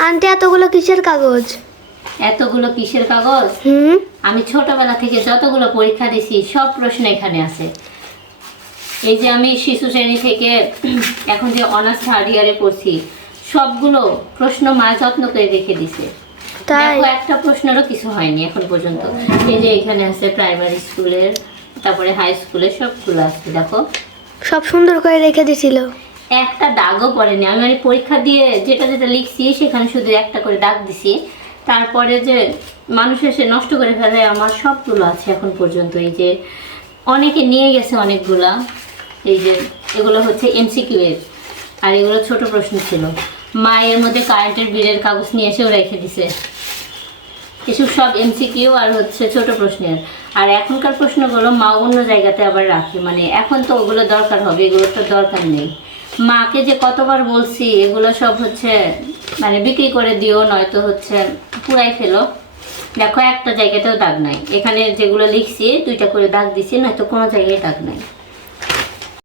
Aunty এতগুলো কিসের কাগজ? এতগুলো কিসের কাগজ? আমি ছোটবেলা থেকে যতগুলো পরীক্ষা দিছি সব প্রশ্ন এখানে আছে। এই যে আমি শিশু শ্রেণী থেকে এখন যে অনার্স থার্ড ইয়ারে পড়ছি, সবগুলো প্রশ্ন মা যত্ন করে রেখে দিছে। দেখো একটা প্রশ্নেরও কিছু হয়নি এখন পর্যন্ত। এই যে এখানে আছে প্রাইমারি স্কুলের, তারপরে হাই স্কুলের সবগুলো আছে, দেখো সব সুন্দর করে রেখে দিছিল। একটা দাগও পড়েনি। আমি মানে পরীক্ষা দিয়ে যেটা যেটা লিখছি সেখানে শুধু একটা করে দাগ দিছি। তারপরে যে মানুষ এসে নষ্ট করে ফেলে আমার সবগুলো আছে এখন পর্যন্ত। এই যে অনেকে নিয়ে গেছে অনেকগুলা। এই যে এগুলো হচ্ছে এমসিকিউ এর, আর এগুলো ছোট প্রশ্ন ছিল। মা এর মধ্যে কারেন্টের বিলের কাগজ নিয়ে এসেও রেখে দিছে। এসব সব এমসিকিউ আর হচ্ছে ছোট প্রশ্নের। আর এখনকার প্রশ্নগুলো মা অন্য জায়গাতে আবার রাখে, মানে এখন তো ওগুলো দরকার হবে, এগুলো তো দরকার নেই। মাকে যে কতবার বলছি এগুলো সব হচ্ছে মানে বিক্রি করে দিও, নয়তো হচ্ছে পুরাই ফেলো। দেখো একটা জায়গাতেও দাগ নাই, এখানে যেগুলো লিখছি 2টা করে দাগ দিছি, নয়তো কোনো জায়গায় দাগ নাই।